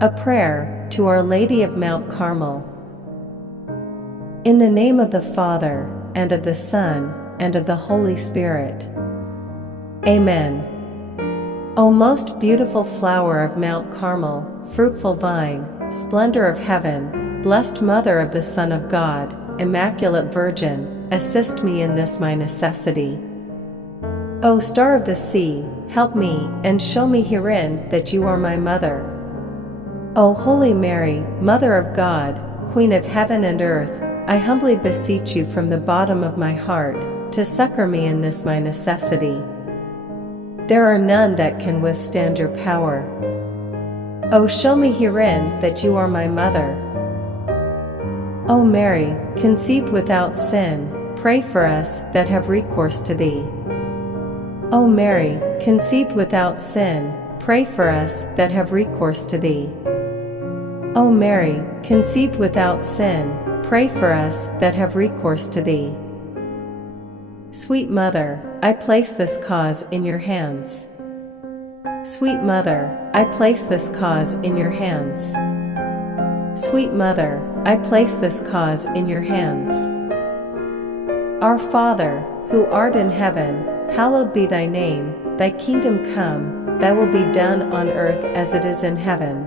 A prayer to Our Lady of Mount Carmel. In the name of the Father, and of the Son, and of the Holy Spirit. Amen. O most beautiful flower of Mount Carmel, fruitful vine, splendor of heaven, blessed Mother of the Son of God, Immaculate Virgin, assist me in this my necessity. O Star of the Sea, help me, and show me herein that you are my Mother. O Holy Mary, Mother of God, Queen of heaven and earth, I humbly beseech you from the bottom of my heart, to succor me in this my necessity. There are none that can withstand your power. O show me herein that you are my Mother. O Mary, conceived without sin, pray for us that have recourse to thee. O Mary, conceived without sin, pray for us that have recourse to thee. O Mary, conceived without sin, pray for us that have recourse to thee. Sweet Mother, I place this cause in your hands. Sweet Mother, I place this cause in your hands. Sweet Mother, I place this cause in your hands. Our Father, who art in heaven, hallowed be thy name, thy kingdom come, thy will be done on earth as it is in heaven.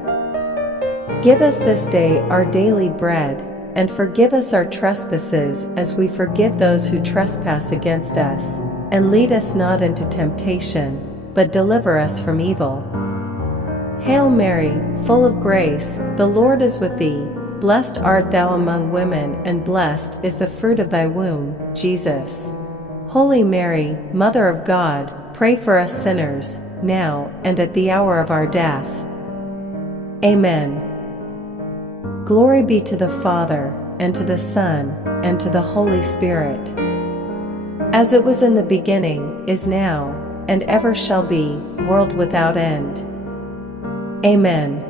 Give us this day our daily bread, and forgive us our trespasses as we forgive those who trespass against us. And lead us not into temptation, but deliver us from evil. Hail Mary, full of grace, the Lord is with thee. Blessed art thou among women, and blessed is the fruit of thy womb, Jesus. Holy Mary, Mother of God, pray for us sinners, now and at the hour of our death. Amen. Glory be to the Father, and to the Son, and to the Holy Spirit. As it was in the beginning, is now, and ever shall be, world without end. Amen.